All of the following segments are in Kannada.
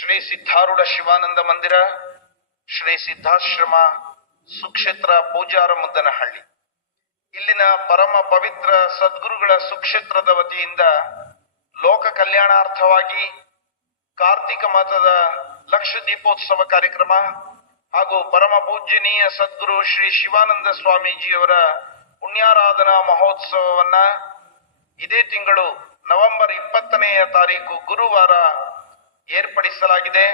ಶ್ರೀ ಸಿದ್ಧಾರೂಢ ಶಿವಾನಂದ ಮಂದಿರ, ಶ್ರೀ ಸಿದ್ಧಾಶ್ರಮ ಸುಕ್ಷೇತ್ರ ಪೂಜಾರ ಮುದ್ದನಹಳ್ಳಿ. ಇಲ್ಲಿನ ಪರಮ ಪವಿತ್ರ ಸದ್ಗುರುಗಳ ಸುಕ್ಷೇತ್ರದ ವತಿಯಿಂದ ಲೋಕ ಕಲ್ಯಾಣಾರ್ಥವಾಗಿ ಕಾರ್ತಿಕ ಮಾಸದ ಲಕ್ಷ ದೀಪೋತ್ಸವ ಕಾರ್ಯಕ್ರಮ ಹಾಗೂ ಪರಮ ಪೂಜ್ಯನೀಯ ಸದ್ಗುರು ಶ್ರೀ ಶಿವಾನಂದ ಸ್ವಾಮೀಜಿಯವರ ಪುಣ್ಯಾರಾಧನಾ ಮಹೋತ್ಸವವನ್ನ ಇದೇ ತಿಂಗಳು ನವೆಂಬರ್ ಇಪ್ಪತ್ತನೆಯ ತಾರೀಕು ಗುರುವಾರ ಏರ್ಪಡಿಸಲಾಗಿದೆ.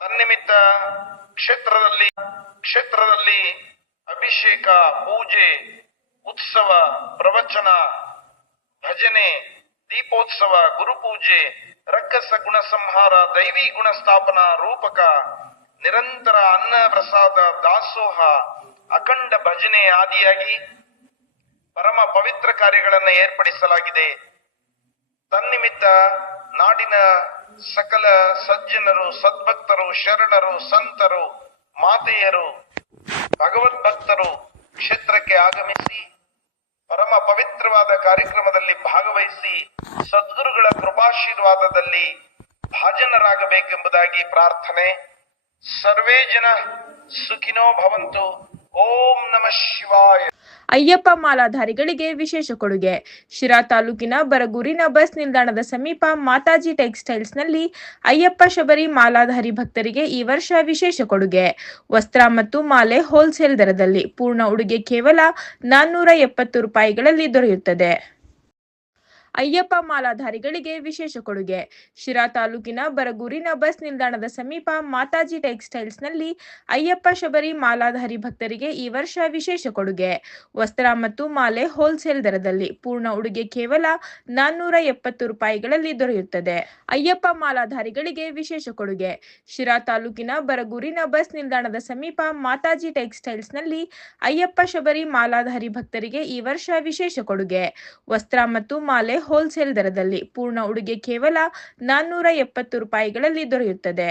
ತನ್ನಿಮಿತ್ತ ಕ್ಷೇತ್ರದಲ್ಲಿ ಕ್ಷೇತ್ರದಲ್ಲಿ ಅಭಿಷೇಕ, ಪೂಜೆ, ಉತ್ಸವ, ಪ್ರವಚನ, ಭಜನೆ, ದೀಪೋತ್ಸವ, ಗುರುಪೂಜೆ, ರಕ್ಕಸ ಗುಣ ಸಂಹಾರ ದೈವಿ ಗುಣ ಸ್ಥಾಪನಾ ರೂಪಕ, ನಿರಂತರ ಅನ್ನ ಪ್ರಸಾದ, ದಾಸೋಹ, ಅಖಂಡ ಭಜನೆ ಆದಿಯಾಗಿ ಪರಮ ಪವಿತ್ರ ಕಾರ್ಯಗಳನ್ನು ಏರ್ಪಡಿಸಲಾಗಿದೆ. ತನ್ನಿಮಿತ್ತ ನಾಡಿನ ಸಕಲ ಸಜ್ಜನರು, ಸದ್ಭಕ್ತರು, ಶರಣರು, ಸಂತರು, ಮಾತೆಯರು, ಭಗವದ್ಭಕ್ತರು ಕ್ಷೇತ್ರಕ್ಕೆ ಆಗಮಿಸಿ, ಪರಮ ಪವಿತ್ರವಾದ ಕಾರ್ಯಕ್ರಮದಲ್ಲಿ ಭಾಗವಹಿಸಿ, ಸದ್ಗುರುಗಳ ಕೃಪಾಶೀರ್ವಾದದಲ್ಲಿ ಭಾಜನರಾಗಬೇಕೆಂಬುದಾಗಿ ಪ್ರಾರ್ಥನೆ. ಸರ್ವೇ ಜನ ಸುಖಿನೋ ಭವಂತು. ಓಂ ನಮಃ ಶಿವಾಯ. ಅಯ್ಯಪ್ಪ ಮಾಲಾಧಾರಿಗಳಿಗೆ ವಿಶೇಷ ಕೊಡುಗೆ. ಶಿರಾ ತಾಲೂಕಿನ ಬರಗೂರಿನ ಬಸ್ ನಿಲ್ದಾಣದ ಸಮೀಪ ಮಾತಾಜಿ ಟೆಕ್ಸ್ಟೈಲ್ಸ್ನಲ್ಲಿ ಅಯ್ಯಪ್ಪ ಶಬರಿ ಮಾಲಾಧಾರಿ ಭಕ್ತರಿಗೆ ಈ ವರ್ಷ ವಿಶೇಷ ಕೊಡುಗೆ. ವಸ್ತ್ರ ಮತ್ತು ಮಾಲೆ ಹೋಲ್ಸೇಲ್ ದರದಲ್ಲಿ ಪೂರ್ಣ ಉಡುಗೆ ಕೇವಲ ನಾನ್ನೂರ ಎಪ್ಪತ್ತು ರೂಪಾಯಿಗಳಲ್ಲಿ ದೊರೆಯುತ್ತದೆ. ಅಯ್ಯಪ್ಪ ಮಾಲಾಧಾರಿಗಳಿಗೆ ವಿಶೇಷ ಕೊಡುಗೆ. ಶಿರಾ ತಾಲೂಕಿನ ಬರಗೂರಿನ ಬಸ್ ನಿಲ್ದಾಣದ ಸಮೀಪ ಮಾತಾಜಿ ಟೆಕ್ಸ್ಟೈಲ್ಸ್ನಲ್ಲಿ ಅಯ್ಯಪ್ಪ ಶಬರಿ ಮಾಲಾಧಾರಿ ಭಕ್ತರಿಗೆ ಈ ವರ್ಷ ವಿಶೇಷ ಕೊಡುಗೆ. ವಸ್ತ್ರ ಮತ್ತು ಮಾಲೆ ಹೋಲ್ಸೇಲ್ ದರದಲ್ಲಿ ಪೂರ್ಣ ಉಡುಗೆ ಕೇವಲ ನಾನ್ನೂರ ಎಪ್ಪತ್ತು ರೂಪಾಯಿಗಳಲ್ಲಿ ದೊರೆಯುತ್ತದೆ. ಅಯ್ಯಪ್ಪ ಮಾಲಾಧಾರಿಗಳಿಗೆ ವಿಶೇಷ ಕೊಡುಗೆ. ಶಿರಾ ತಾಲೂಕಿನ ಬರಗೂರಿನ ಬಸ್ ನಿಲ್ದಾಣದ ಸಮೀಪ ಮಾತಾಜಿ ಟೆಕ್ಸ್ಟೈಲ್ಸ್ನಲ್ಲಿ ಅಯ್ಯಪ್ಪ ಶಬರಿ ಮಾಲಾಧಾರಿ ಭಕ್ತರಿಗೆ ಈ ವರ್ಷ ವಿಶೇಷ ಕೊಡುಗೆ. ವಸ್ತ್ರ ಮತ್ತು ಮಾಲೆ ಹೋಲ್ಸೇಲ್ ದರದಲ್ಲಿ ಪೂರ್ಣ ಉಡುಗೆ ಕೇವಲ ನಾನ್ನೂರ ಎಪ್ಪತ್ತು ರೂಪಾಯಿಗಳಲ್ಲಿ ದೊರೆಯುತ್ತದೆ.